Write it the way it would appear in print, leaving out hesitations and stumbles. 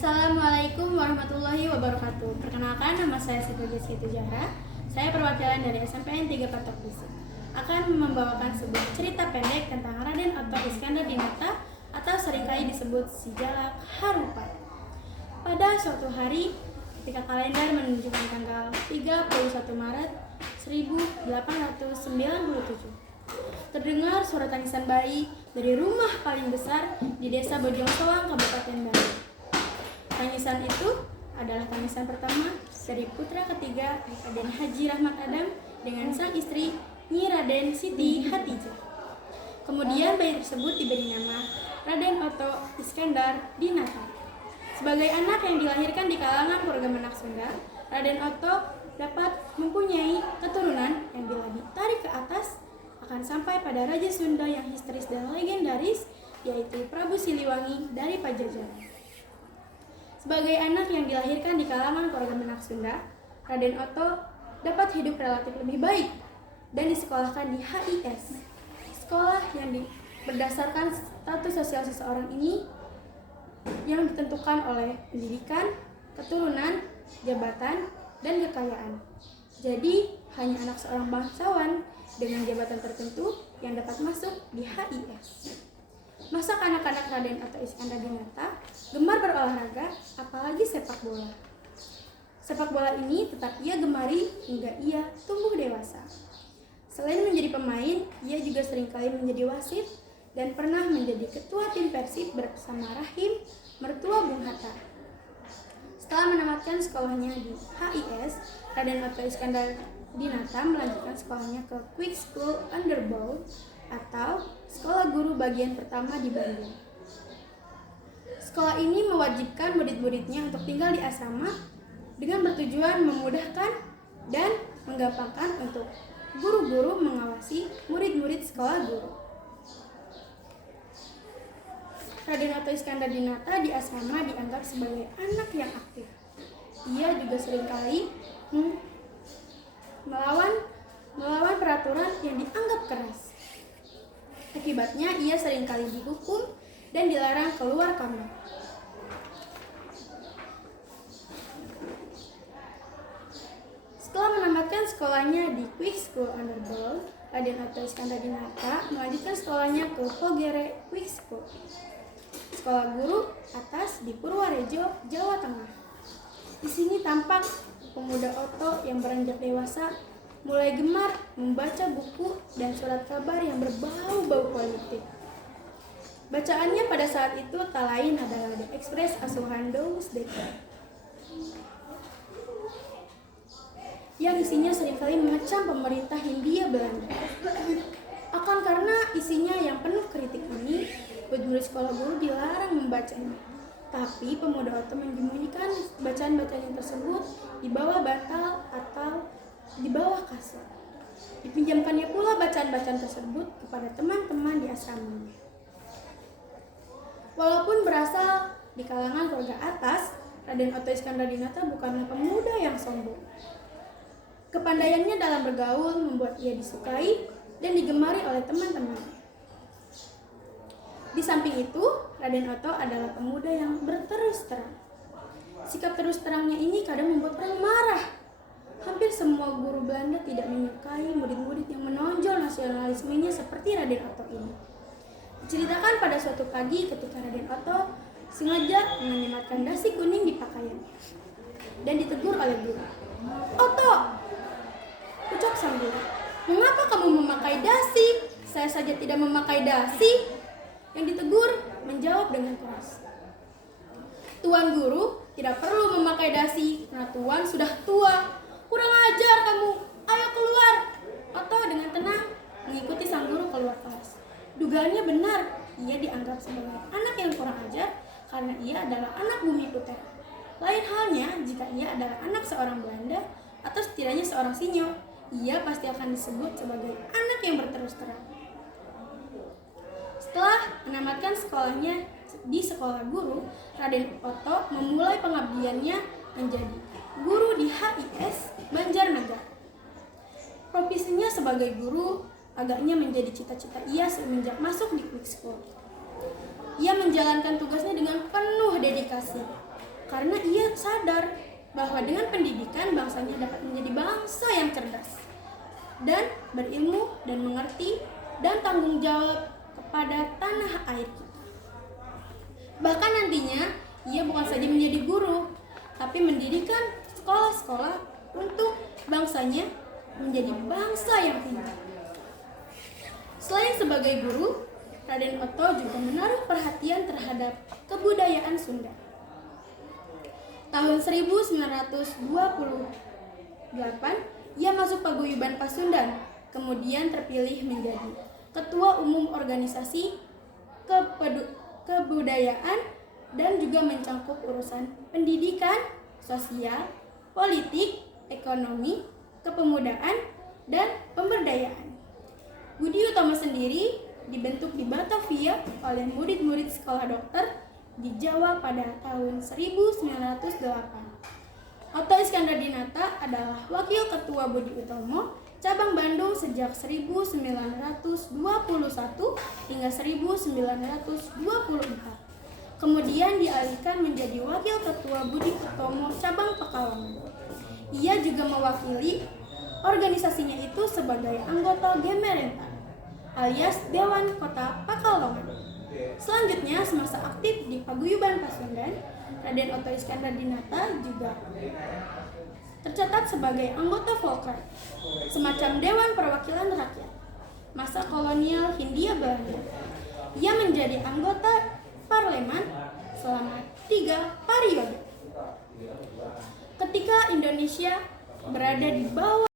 Assalamualaikum warahmatullahi wabarakatuh. Perkenalkan, nama saya Siti Rizky Tujahra. Saya perwakilan dari SMPN 3 Patok Bisik. Akan membawakan sebuah cerita pendek tentang Raden Otto Iskandar Dinata atau seringkali disebut Si Jalak Harupat. Pada suatu hari, ketika kalender menunjukkan tanggal 31 Maret 1897, terdengar suara tangisan bayi dari rumah paling besar di desa Bojong Soang, Kabupaten Bandung. Tangisan itu adalah tangisan pertama dari putra ketiga Raden Haji Rahmat Adam dengan sang istri Nyi Raden Siti Hatijah. Kemudian bayi tersebut diberi nama Raden Otto Iskandar Dinata. Sebagai anak yang dilahirkan di kalangan keluarga Menak Sunda, Raden Otto dapat mempunyai keturunan yang bila ditarik ke atas akan sampai pada Raja Sunda yang histeris dan legendaris, yaitu Prabu Siliwangi dari Pajajaran. Sebagai anak yang dilahirkan di kalangan keluarga Menak Sunda, Raden Otto dapat hidup relatif lebih baik dan disekolahkan di HIS. Sekolah yang berdasarkan status sosial seseorang ini yang ditentukan oleh pendidikan, keturunan, jabatan, dan kekayaan. Jadi, hanya anak seorang bangsawan dengan jabatan tertentu yang dapat masuk di HIS. Masa kanak-kanak Raden Otto Iskandar Dinata gemar berolahraga, apalagi sepak bola. Sepak bola ini tetap ia gemari hingga ia tumbuh dewasa. Selain menjadi pemain, ia juga seringkali menjadi wasit dan pernah menjadi ketua tim Persib bersama Rahim, mertua Bung Hatta. Setelah menamatkan sekolahnya di HIS, Raden Otto Iskandar Dinata melanjutkan sekolahnya ke Quick School Underbowl atau Sekolah Guru Bagian Pertama di Bandung. Sekolah ini mewajibkan murid-muridnya untuk tinggal di asrama dengan bertujuan memudahkan dan menggampangkan untuk guru-guru mengawasi murid-murid sekolah guru. Raden Otto Iskandar Dinata di asrama dianggap sebagai anak yang aktif. Ia juga seringkali melawan peraturan yang dianggap keras. Akibatnya ia seringkali dihukum dan dilarang keluar kamar. Setelah menamatkan sekolahnya di Quick School Underbowl, Raden Otto Iskandar Dinata melanjutkan sekolahnya ke Hogere Quick School, sekolah guru atas di Purworejo, Jawa Tengah. Di sini tampak pemuda Otto yang beranjak dewasa mulai gemar membaca buku dan surat kabar yang berbau-bau politik. Bacaannya pada saat itu tak lain adalah The Express asuhan Douws Dekker, yang isinya seringkali mengecam pemerintah Hindia Belanda. Akan karena isinya yang penuh kritik ini, murid sekolah guru dilarang membacanya. Tapi pemuda Otto menyembunyikan bacaan-bacaan tersebut di bawah bantal atau di bawah kasur. Dipinjamkannya pula bacaan-bacaan tersebut kepada teman-teman di asramanya. Walaupun berasal di kalangan keluarga atas, Raden Otto Iskandar Dinata bukanlah pemuda yang sombong. Kepandaiannya dalam bergaul membuat ia disukai dan digemari oleh teman-teman. Di samping itu, Raden Otto adalah pemuda yang berterus terang. Sikap terus terangnya ini kadang membuat orang marah. Hampir semua guru Belanda tidak menyukai murid-murid yang menonjol nasionalismenya seperti Raden Otto ini. Diceritakan pada suatu pagi ketika Raden Otto sengaja menyematkan dasi kuning di pakaiannya dan ditegur oleh guru. "Otto," ucap sang guru, "mengapa kamu memakai dasi? Saya saja tidak memakai dasi." Yang ditegur menjawab dengan keras, "Tuan guru tidak perlu memakai dasi karena tuan sudah tua. Kurang ajar kamu, ayo keluar." Otto dengan tenang mengikuti sang guru keluar kelas. Dugaannya benar, ia dianggap sebagai anak yang kurang ajar karena ia adalah anak bumi utara. Lain halnya jika ia adalah anak seorang Belanda atau setidaknya seorang Sinyo, ia pasti akan disebut sebagai anak yang berterus terang. Setelah menamatkan sekolahnya di sekolah guru, Raden Otto memulai pengabdiannya menjadi guru di HIS Banjarnegara. Profesinya sebagai guru agaknya menjadi cita-cita ia semenjak masuk di Quick School. Ia menjalankan tugasnya dengan penuh dedikasi. karena ia sadar bahwa dengan pendidikan bangsanya dapat menjadi bangsa yang cerdas dan berilmu dan mengerti dan tanggung jawab kepada tanah air kita. Bahkan nantinya ia bukan saja menjadi guru, tapi mendirikan sekolah-sekolah untuk bangsanya menjadi bangsa yang pintar. Selain sebagai guru, Raden Otto juga menaruh perhatian terhadap kebudayaan Sunda. Tahun 1928, ia masuk paguyuban Pasundan, kemudian terpilih menjadi Ketua Umum Organisasi Kebudayaan dan juga mencangkup urusan pendidikan, sosial, politik, ekonomi, kepemudaan, dan pemberdayaan. Budi Utomo sendiri dibentuk di Batavia oleh murid-murid sekolah dokter di Jawa pada tahun 1908. Otto Iskandardinata adalah Wakil Ketua Budi Utomo Cabang Bandung sejak 1921 hingga 1924. Kemudian dialihkan menjadi Wakil Ketua Budi Utomo Cabang Pekalongan. Ia juga mewakili organisasinya itu sebagai anggota Gemerentan alias Dewan Kota Pekalongan. Selanjutnya, semasa aktif di paguyuban Pasundan, Raden Otto Iskandardinata juga tercatat sebagai anggota Volkrat, semacam Dewan Perwakilan Rakyat, masa kolonial Hindia Belanda. Ia menjadi anggota parlemen selama 3 periode. Ketika Indonesia berada di bawah